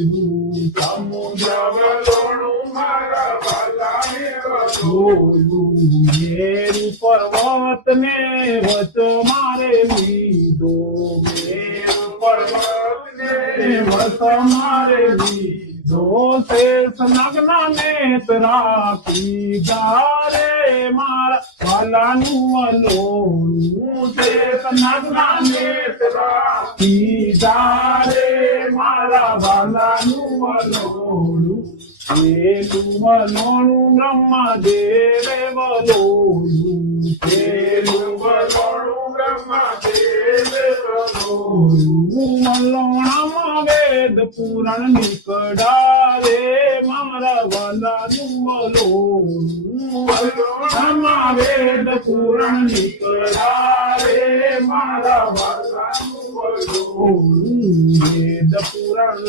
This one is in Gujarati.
જોયું સમુદ્ર વલોણું મારા વાલાને જોયું મેરુ પર્વત ને વચ મારે લીધો મેરુ પર્વત ને વચ મારે લીધો શેષ નગ્ન નેત રાખી જારે મારા વાલાનું વલોણું શેષ નગ્ન નેત રાખી જારે મારા વાલાનું વલોણું પેલું વલોણું બ્રહ્મદેવે વલોણું પેલું વલોણું બ્રહ્મદેવે વલોણું વલોણામાં વેદ પુરાણ નીકળાવે મારા વાલાનું વલોણું વલોણામાં વેદ પુરાણ નીકળાવે મારા વાલાનું વલોણું વેદ પુરાણ